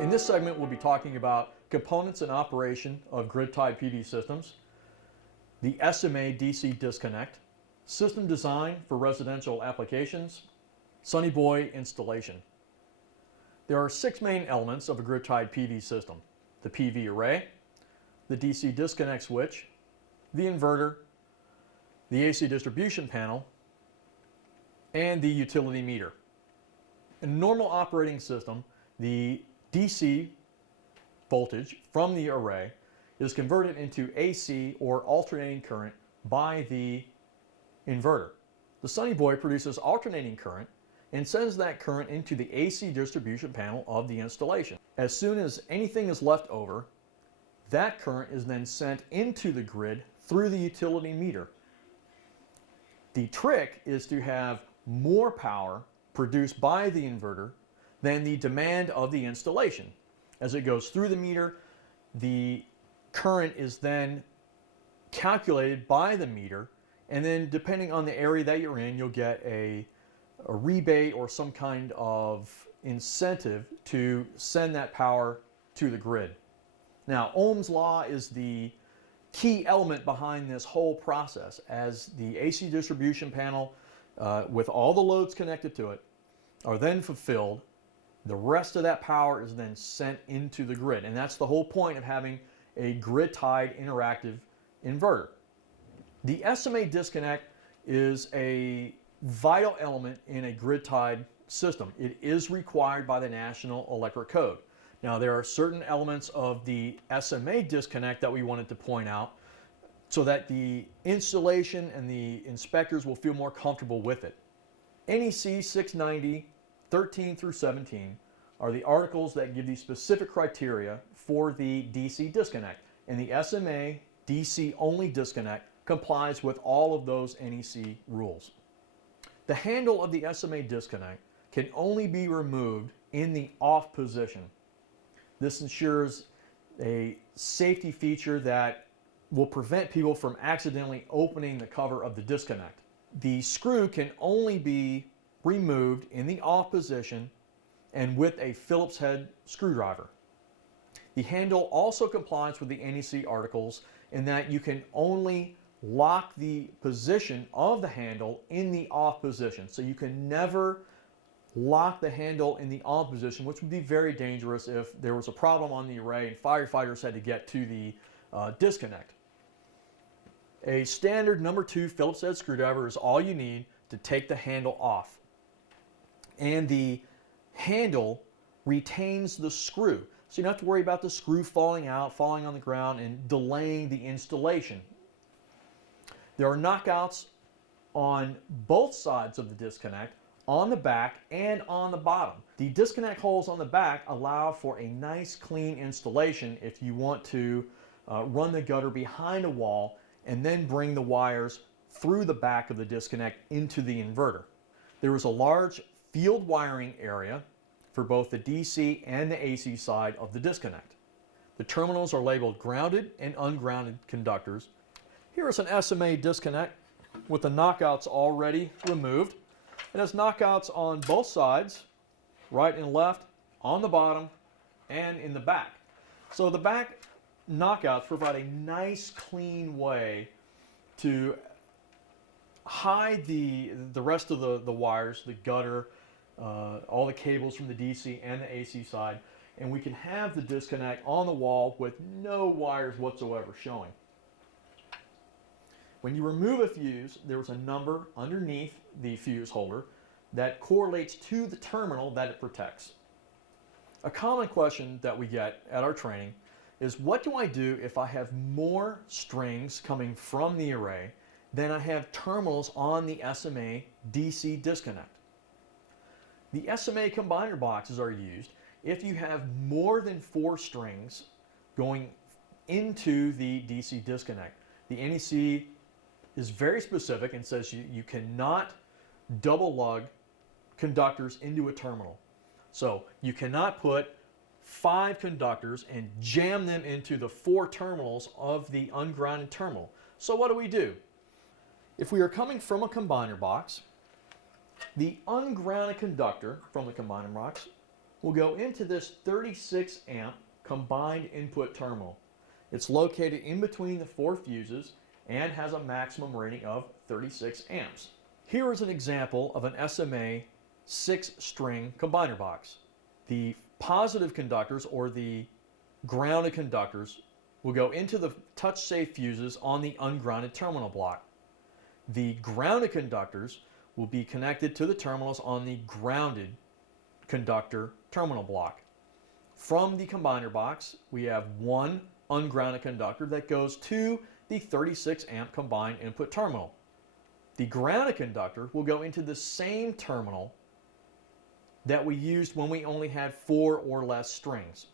In this segment, we'll be talking about components and operation of grid-tied PD systems, the SMA DC disconnect, system design for residential applications, Sunny Boy installation. There are 6 main elements of a grid-tied PD system: the PV array, the DC disconnect switch, the inverter, the AC distribution panel, and the utility meter. In a normal operating system, the DC voltage from the array is converted into AC or alternating current by the inverter. The Sunny Boy produces alternating current and sends that current into the AC distribution panel of the installation. As soon as anything is left over, that current is then sent into the grid through the utility meter. The trick is to have more power produced by the inverter than the demand of the installation. As it goes through the meter, the current is then calculated by the meter, and then depending on the area that you're in, you'll get a rebate or some kind of incentive to send that power to the grid. Now, Ohm's law is the key element behind this whole process. As the AC distribution panel with all the loads connected to it are then fulfilled, the rest of that power is then sent into the grid, and that's the whole point of having a grid-tied interactive inverter. The SMA disconnect is a vital element in a grid-tied system. It is required by the National Electric Code. Now, there are certain elements of the SMA disconnect that we wanted to point out so that the installation and the inspectors will feel more comfortable with it. NEC 690 13 through 17 are the articles that give the specific criteria for the DC disconnect, and the SMA DC only disconnect complies with all of those NEC rules. The handle of the SMA disconnect can only be removed in the off position. This ensures a safety feature that will prevent people from accidentally opening the cover of the disconnect. The screw can only be removed in the off position and with a Phillips head screwdriver. The handle also complies with the NEC articles in that you can only lock the position of the handle in the off position. So you can never lock the handle in the on position, which would be very dangerous if there was a problem on the array and firefighters had to get to the disconnect. A standard number 2 Phillips head screwdriver is all you need to take the handle off. And the handle retains the screw, so you don't have to worry about the screw falling out, falling on the ground, and delaying the installation. There are knockouts on both sides of the disconnect, on the back and on the bottom. The disconnect holes on the back allow for a nice clean installation if you want to run the gutter behind a wall and then bring the wires through the back of the disconnect into the inverter. There is a large field wiring area for both the DC and the AC side of the disconnect. The terminals are labeled grounded and ungrounded conductors. Here is an SMA disconnect with the knockouts already removed. It has knockouts on both sides, right and left, on the bottom, and in the back. So the back knockouts provide a nice clean way to hide the rest of the wires, the gutter, all the cables from the DC and the AC side, and we can have the disconnect on the wall with no wires whatsoever showing. When you remove a fuse, there's a number underneath the fuse holder that correlates to the terminal that it protects. A common question that we get at our training is, what do I do if I have more strings coming from the array than I have terminals on the SMA DC disconnect? The SMA Combiner Boxes are used if you have more than 4 strings going into the DC disconnect. The NEC is very specific and says you cannot double lug conductors into a terminal. So you cannot put 5 conductors and jam them into the 4 terminals of the ungrounded terminal. So what do? If we are coming from a combiner box, the ungrounded conductor from the combiner box will go into this 36 amp combined input terminal. It's located in between the 4 fuses and has a maximum rating of 36 amps. Here is an example of an SMA 6-string combiner box. The positive conductors, or the grounded conductors, will go into the touch-safe fuses on the ungrounded terminal block. The grounded conductors will be connected to the terminals on the grounded conductor terminal block. From the combiner box, we have one ungrounded conductor that goes to the 36 amp combined input terminal. The grounded conductor will go into the same terminal that we used when we only had 4 or less strings.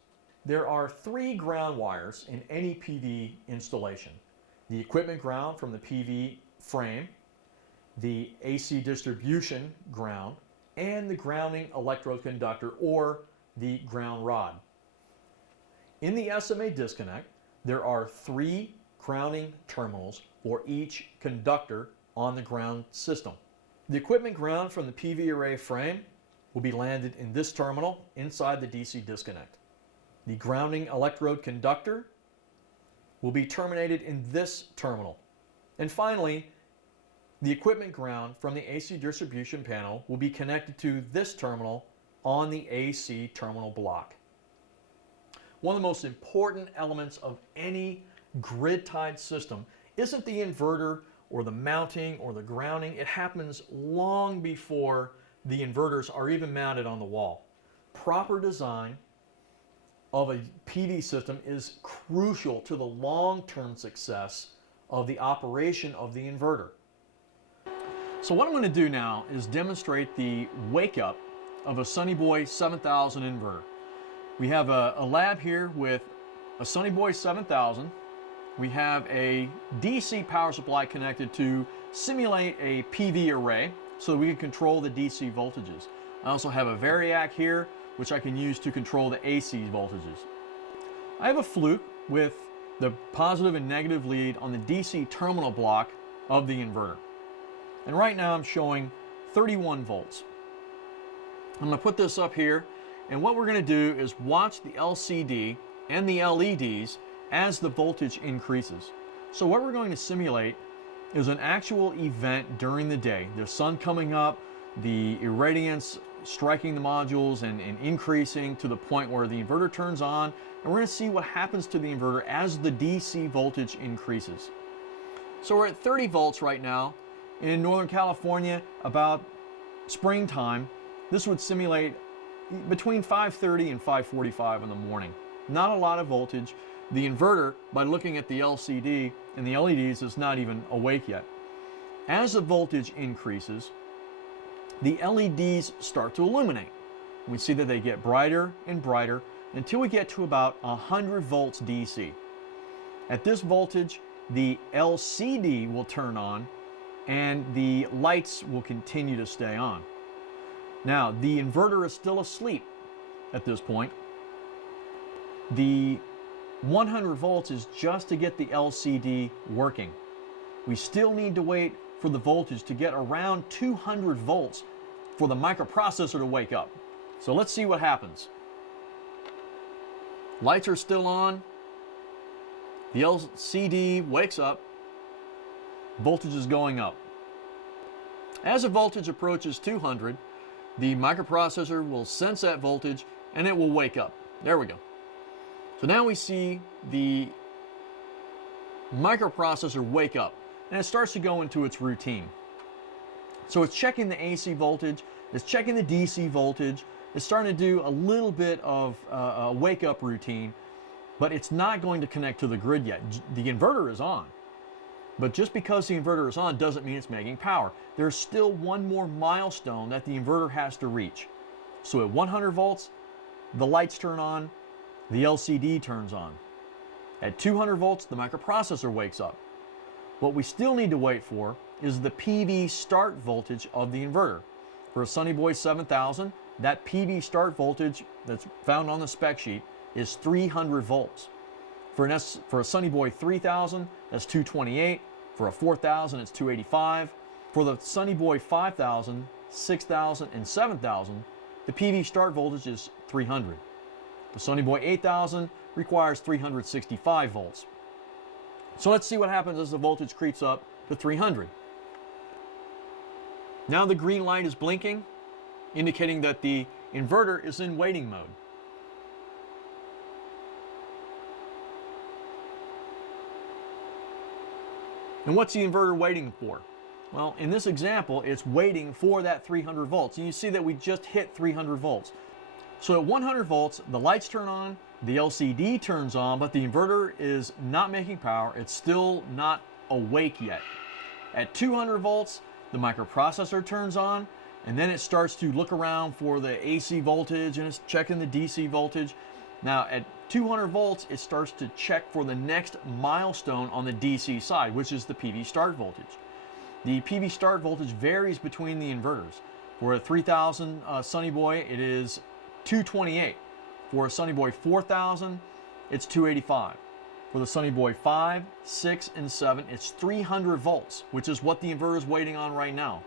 There are 3 ground wires in any PV installation: the equipment ground from the PV frame, the AC distribution ground, and the grounding electrode conductor, or the ground rod. In the SMA disconnect, there are 3 grounding terminals for each conductor on the ground system. The equipment ground from the PV array frame will be landed in this terminal inside the DC disconnect. The grounding electrode conductor will be terminated in this terminal. And finally, the equipment ground from the AC distribution panel will be connected to this terminal on the AC terminal block. One of the most important elements of any grid-tied system isn't the inverter or the mounting or the grounding. It happens long before the inverters are even mounted on the wall. Proper design of a PV system is crucial to the long-term success of the operation of the inverter. So what I'm going to do now is demonstrate the wake up of a Sunny Boy 7000 inverter. We have a lab here with a Sunny Boy 7000. We have a DC power supply connected to simulate a PV array so that we can control the DC voltages. I also have a variac here which I can use to control the AC voltages. I have a fluke with the positive and negative lead on the DC terminal block of the inverter. And right now I'm showing 31 volts. I'm going to put this up here, and what we're going to do is watch the LCD and the LEDs as the voltage increases. So what we're going to simulate is an actual event during the day. The sun coming up, the irradiance striking the modules and increasing to the point where the inverter turns on, and we're going to see what happens to the inverter as the DC voltage increases. So we're at 30 volts right now. In Northern California, about springtime, this would simulate between 5:30 and 5:45 in the morning. Not a lot of voltage. The inverter, by looking at the LCD and the LEDs, is not even awake yet. As the voltage increases, the LEDs start to illuminate. We see that they get brighter and brighter until we get to about 100 volts DC. At this voltage, the LCD will turn on and the lights will continue to stay on. Now, the inverter is still asleep at this point. The 100 volts is just to get the LCD working. We still need to wait for the voltage to get around 200 volts for the microprocessor to wake up. So let's see what happens. Lights are still on. The LCD wakes up. Voltage is going up. As the voltage approaches 200, the microprocessor will sense that voltage and it will wake up. There we go. So now we see the microprocessor wake up and it starts to go into its routine. So it's checking the AC voltage, it's checking the DC voltage, it's starting to do a little bit of a wake up routine, but it's not going to connect to the grid yet. The inverter is on. But just because the inverter is on doesn't mean it's making power. There's still one more milestone that the inverter has to reach. So at 100 volts, the lights turn on, the LCD turns on. At 200 volts, the microprocessor wakes up. What we still need to wait for is the PV start voltage of the inverter. For a Sunny Boy 7000, that PV start voltage that's found on the spec sheet is 300 volts. For a Sunny Boy 3000, that's 228. For a 4000, it's 285. For the Sunny Boy 5000, 6000, and 7000, the PV start voltage is 300. The Sunny Boy 8000 requires 365 volts. So let's see what happens as the voltage creeps up to 300. Now the green light is blinking, indicating that the inverter is in waiting mode. And what's the inverter waiting for? Well, in this example, it's waiting for that 300 volts. And you see that we just hit 300 volts. So at 100 volts, the lights turn on, the LCD turns on, but the inverter is not making power. It's still not awake yet. At 200 volts, the microprocessor turns on, and then it starts to look around for the AC voltage, and it's checking the DC voltage. Now at 200 volts, it starts to check for the next milestone on the DC side, which is the PV start voltage. The PV start voltage varies between the inverters. For a 3000 Sunny Boy, it is 228. For a Sunny Boy 4000, it's 285. For the Sunny Boy 5, 6, and 7, it's 300 volts, which is what the inverter is waiting on right now.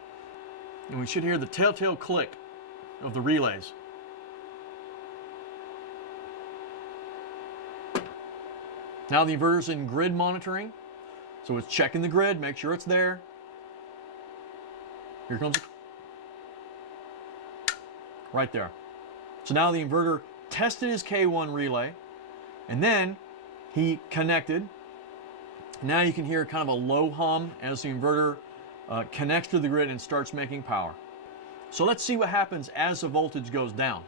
And we should hear the telltale click of the relays. Now the inverter's in grid monitoring, so it's checking the grid, make sure it's there. Here comes it. Right there. So now the inverter tested his K1 relay, and then he connected. Now you can hear kind of a low hum as the inverter connects to the grid and starts making power. So let's see what happens as the voltage goes down.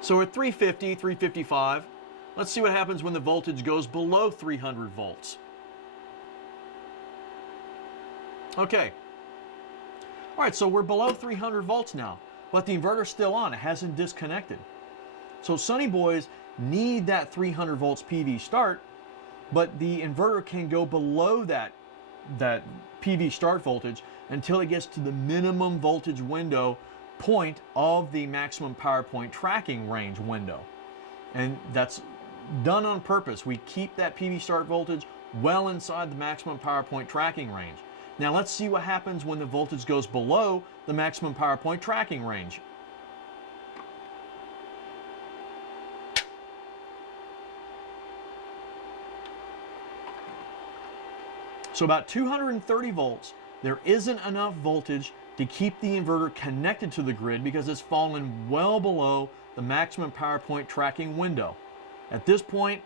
So at 350, 355, let's see what happens when the voltage goes below 300 volts. Okay. All right, so we're below 300 volts now, but the inverter's still on. It hasn't disconnected. So Sunny Boys need that 300 volts PV start, but the inverter can go below that PV start voltage until it gets to the minimum voltage window point of the maximum power point tracking range window. And that's done on purpose. We keep that PV start voltage well inside the maximum power point tracking range. Now let's see what happens when the voltage goes below the maximum power point tracking range. So about 230 volts, there isn't enough voltage to keep the inverter connected to the grid because it's fallen well below the maximum power point tracking window. At this point,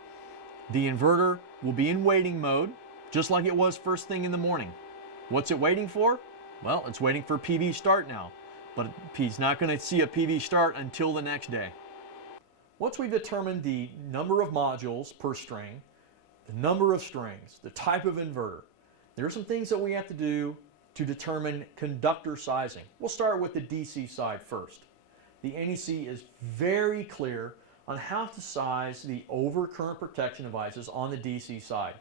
the inverter will be in waiting mode, just like it was first thing in the morning. What's it waiting for? Well, it's waiting for PV start now, but he's not going to see a PV start until the next day. Once we've determined the number of modules per string, the number of strings, the type of inverter, there are some things that we have to do to determine conductor sizing. We'll start with the DC side first. The NEC is very clear on how to size the overcurrent protection devices on the DC side.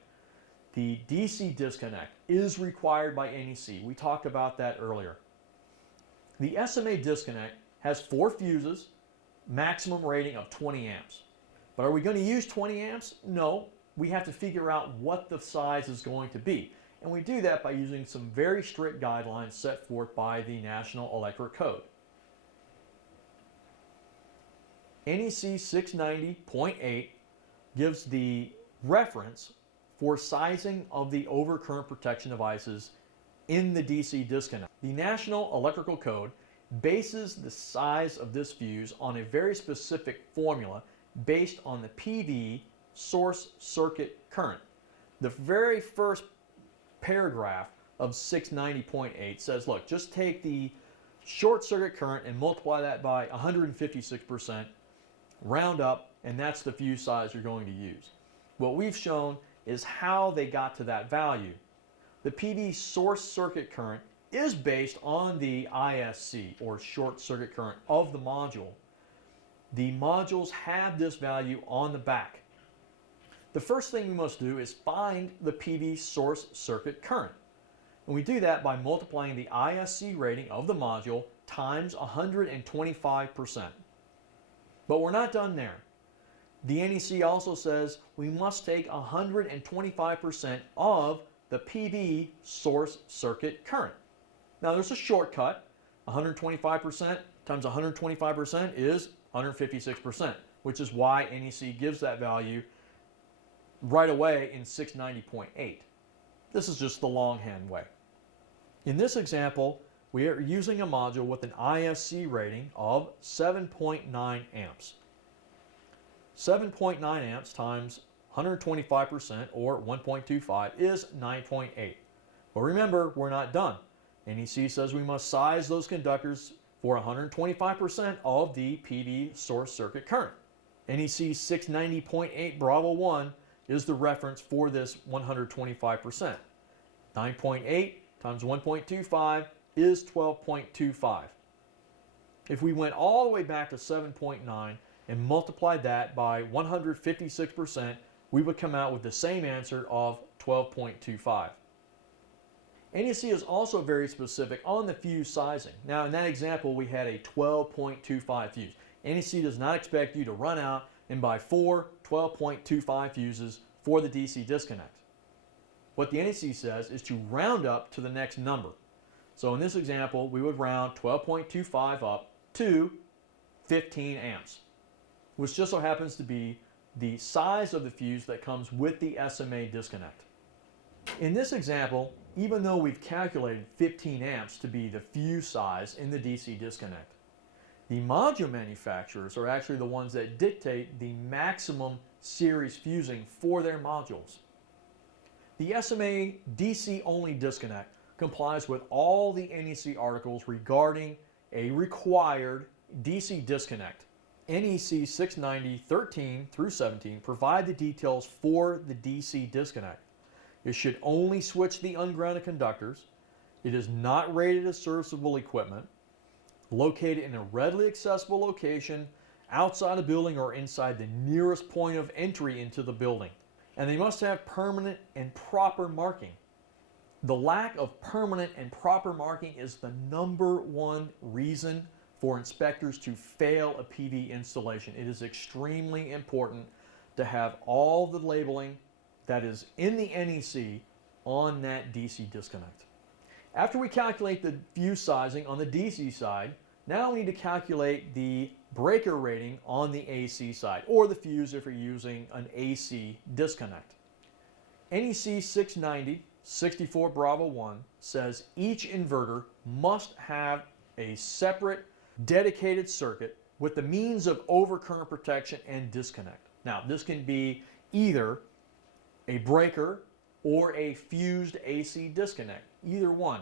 The DC disconnect is required by NEC. We talked about that earlier. The SMA disconnect has 4 fuses, maximum rating of 20 amps. But are we going to use 20 amps? No, we have to figure out what the size is going to be. And we do that by using some very strict guidelines set forth by the National Electrical Code. NEC 690.8 gives the reference for sizing of the overcurrent protection devices in the DC disconnect. The National Electrical Code bases the size of this fuse on a very specific formula based on the PV source circuit current. The very first paragraph of 690.8 says, look, just take the short circuit current and multiply that by 156%, round up, and that's the fuse size you're going to use. What we've shown is how they got to that value. The PV source circuit current is based on the ISC, or short circuit current, of the module. The modules have this value on the back. The first thing we must do is find the PV source circuit current. And we do that by multiplying the ISC rating of the module times 125%. But we're not done there. The NEC also says we must take 125% of the PV source circuit current. Now there's a shortcut. 125% times 125% is 156%, which is why NEC gives that value right away in 690.8. This is just the longhand way. In this example, we are using a module with an ISC rating of 7.9 amps. 7.9 amps times 125% or 1.25 is 9.8. But remember, we're not done. NEC says we must size those conductors for 125% of the PV source circuit current. NEC 690.8 Bravo 1 is the reference for this 125%. 9.8 times 1.25 is 12.25. If we went all the way back to 7.9 and multiplied that by 156%, we would come out with the same answer of 12.25. NEC is also very specific on the fuse sizing. Now in that example we had a 12.25 fuse. NEC does not expect you to run out and buy 4 12.25 fuses for the DC disconnect. What the NEC says is to round up to the next number. So in this example we would round 12.25 up to 15 amps, which just so happens to be the size of the fuse that comes with the SMA disconnect. In this example, even though we've calculated 15 amps to be the fuse size in the DC disconnect, the module manufacturers are actually the ones that dictate the maximum series fusing for their modules. The SMA DC only disconnect complies with all the NEC articles regarding a required DC disconnect. NEC 690 13 through 17 provide the details for the DC disconnect. It should only switch the ungrounded conductors. It is not rated as serviceable equipment. Located in a readily accessible location outside a building or inside the nearest point of entry into the building. And they must have permanent and proper marking. The lack of permanent and proper marking is the #1 reason for inspectors to fail a PV installation. It is extremely important to have all the labeling that is in the NEC on that DC disconnect. After we calculate the fuse sizing on the DC side, now we need to calculate the breaker rating on the AC side, or the fuse if you're using an AC disconnect. NEC 690 64 Bravo 1 says each inverter must have a separate dedicated circuit with the means of overcurrent protection and disconnect. Now this can be either a breaker or a fused AC disconnect, either one.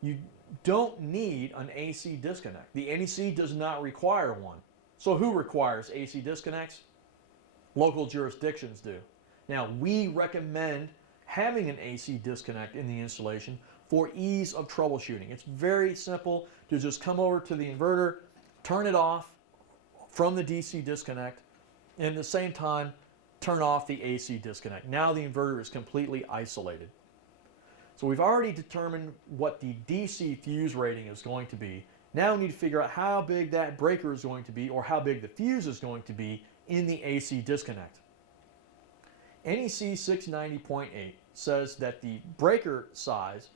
You don't need an AC disconnect. The NEC does not require one. So who requires AC disconnects? Local jurisdictions do. Now we recommend having an AC disconnect in the installation for ease of troubleshooting. It's very simple to just come over to the inverter, turn it off from the DC disconnect, and at the same time turn off the AC disconnect. Now the inverter is completely isolated. So we've already determined what the DC fuse rating is going to be. Now we need to figure out how big that breaker is going to be, or how big the fuse is going to be in the AC disconnect. NEC 690.8 says that the breaker size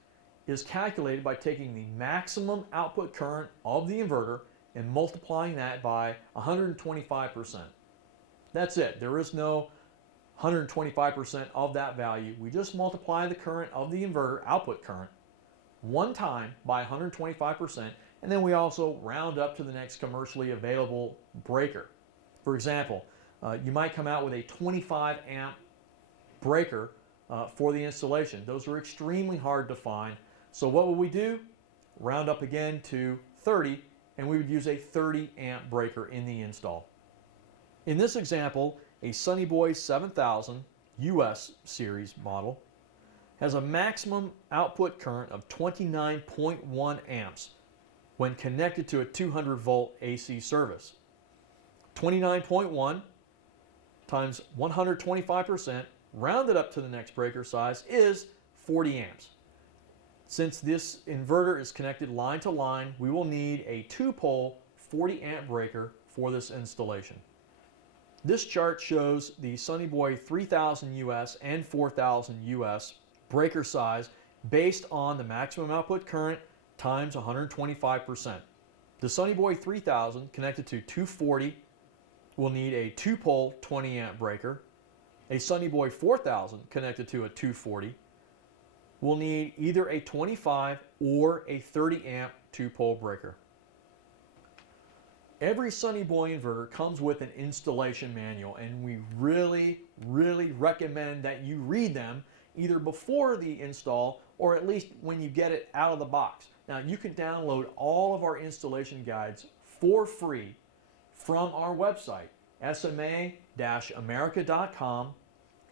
is calculated by taking the maximum output current of the inverter and multiplying that by 125%. That's it. There is no 125% of that value. We just multiply the current of the inverter, output current, one time by 125%, and then we also round up to the next commercially available breaker. For example, you might come out with a 25 amp breaker for the installation. Those are extremely hard to find. So what would we do? Round up again to 30, and we would use a 30 amp breaker in the install. In this example, a Sunny Boy 7000 US series model has a maximum output current of 29.1 amps when connected to a 200 volt AC service. 29.1 times 125% rounded up to the next breaker size is 40 amps. Since this inverter is connected line to line, we will need a 2-pole 40 amp breaker for this installation. This chart shows the Sunny Boy 3000 US and 4000 US breaker size based on the maximum output current times 125%. The Sunny Boy 3000 connected to 240 will need a 2-pole 20 amp breaker. A Sunny Boy 4000 connected to a 240 will need either a 25 or a 30 amp 2-pole breaker. Every Sunny Boy inverter comes with an installation manual, and we really recommend that you read them either before the install or at least when you get it out of the box. Now, you can download all of our installation guides for free from our website, sma-america.com.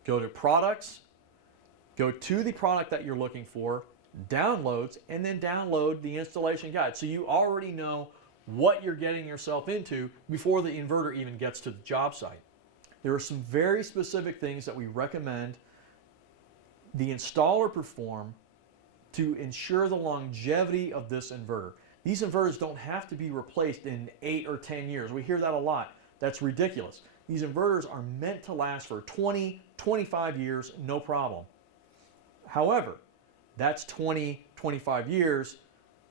Go to products, go to the product that you're looking for, downloads, and then download the installation guide. So you already know what you're getting yourself into before the inverter even gets to the job site. There are some very specific things that we recommend the installer perform to ensure the longevity of this inverter. These inverters don't have to be replaced in 8 or 10 years. We hear that a lot. That's ridiculous. These inverters are meant to last for 20, 25 years, no problem. However, that's 20, 25 years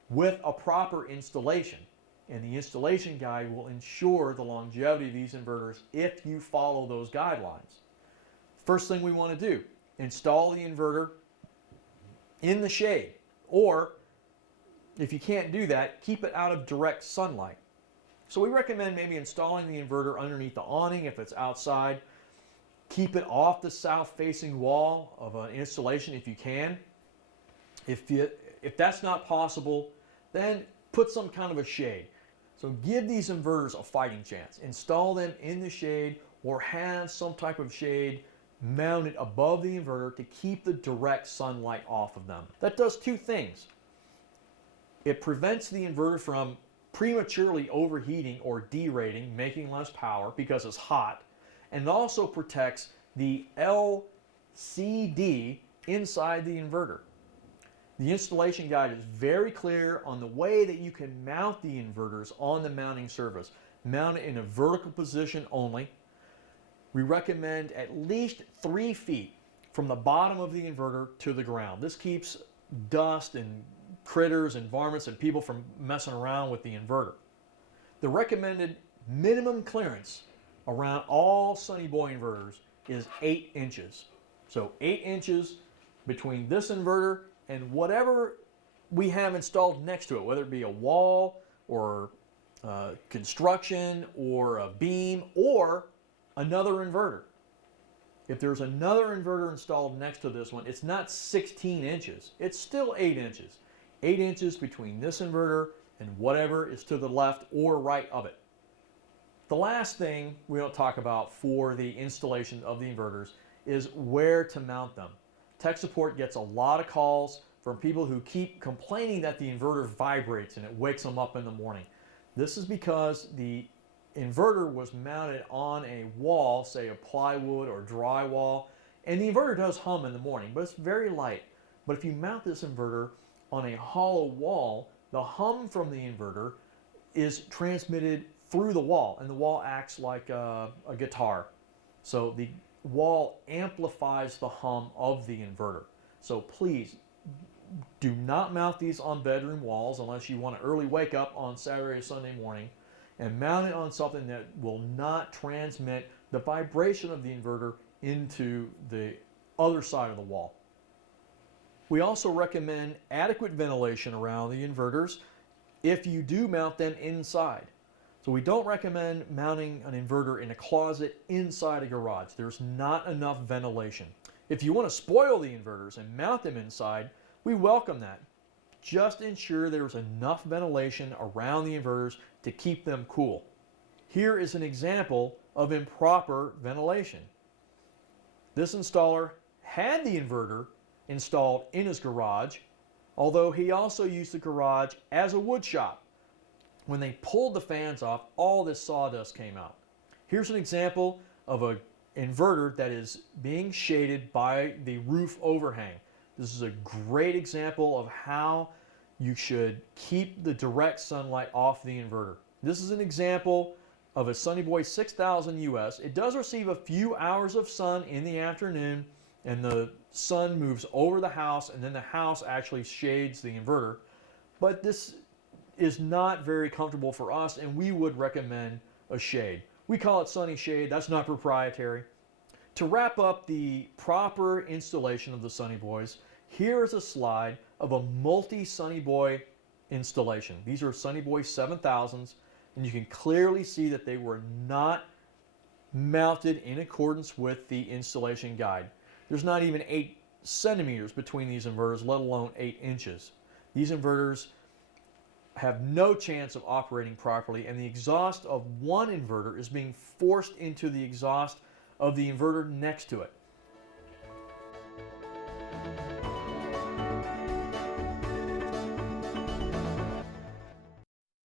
with a proper installation. And the installation guide will ensure the longevity of these inverters if you follow those guidelines. First thing we want to do, install the inverter in the shade, or if you can't do that, keep it out of direct sunlight. So we recommend maybe installing the inverter underneath the awning if it's outside. Keep it off the south-facing wall of an installation if you can. If that's not possible, then put some kind of a shade. So give these inverters a fighting chance. Install them in the shade or have some type of shade mounted above the inverter to keep the direct sunlight off of them. That does two things. It prevents the inverter from prematurely overheating or derating, making less power because it's hot, and it also protects the LCD inside the inverter. The installation guide is very clear on the way that you can mount the inverters on the mounting surface. Mount it in a vertical position only. We recommend at least 3 feet from the bottom of the inverter to the ground. This keeps dust and critters and varmints and people from messing around with the inverter. The recommended minimum clearance around all Sunny Boy inverters is 8 inches. So 8 inches between this inverter and whatever we have installed next to it, whether it be a wall or construction or a beam or another inverter. If there's another inverter installed next to this one, it's not 16 inches. It's still 8 inches. 8 inches between this inverter and whatever is to the left or right of it. The last thing we don't talk about for the installation of the inverters is where to mount them. Tech support gets a lot of calls from people who keep complaining that the inverter vibrates and it wakes them up in the morning. This is because the inverter was mounted on a wall, say a plywood or drywall, and the inverter does hum in the morning, but it's very light. But if you mount this inverter on a hollow wall, the hum from the inverter is transmitted through the wall, and the wall acts like a guitar. So the wall amplifies the hum of the inverter. So please do not mount these on bedroom walls unless you want an early wake up on Saturday or Sunday morning, and mount it on something that will not transmit the vibration of the inverter into the other side of the wall. We also recommend adequate ventilation around the inverters if you do mount them inside. So we don't recommend mounting an inverter in a closet inside a garage. There's not enough ventilation. If you want to spoil the inverters and mount them inside, we welcome that. Just ensure there's enough ventilation around the inverters to keep them cool. Here is an example of improper ventilation. This installer had the inverter installed in his garage, although he also used the garage as a wood shop. When they pulled the fans off, all this sawdust came out. Here's an example of an inverter that is being shaded by the roof overhang. This is a great example of how you should keep the direct sunlight off the inverter. This is an example of a Sunny Boy 6000 US. It does receive a few hours of sun in the afternoon, and the sun moves over the house, and then the house actually shades the inverter. but this is not very comfortable for us, and we would recommend a shade. We call it Sunny Shade. That's not proprietary. To wrap up the proper installation of the Sunny Boys, here is a slide of a multi-Sunny Boy installation. These are Sunny Boy 7000s, and you can clearly see that they were not mounted in accordance with the installation guide. There's not even 8 centimeters between these inverters, let alone 8 inches. These inverters have no chance of operating properly, and the exhaust of one inverter is being forced into the exhaust of the inverter next to it.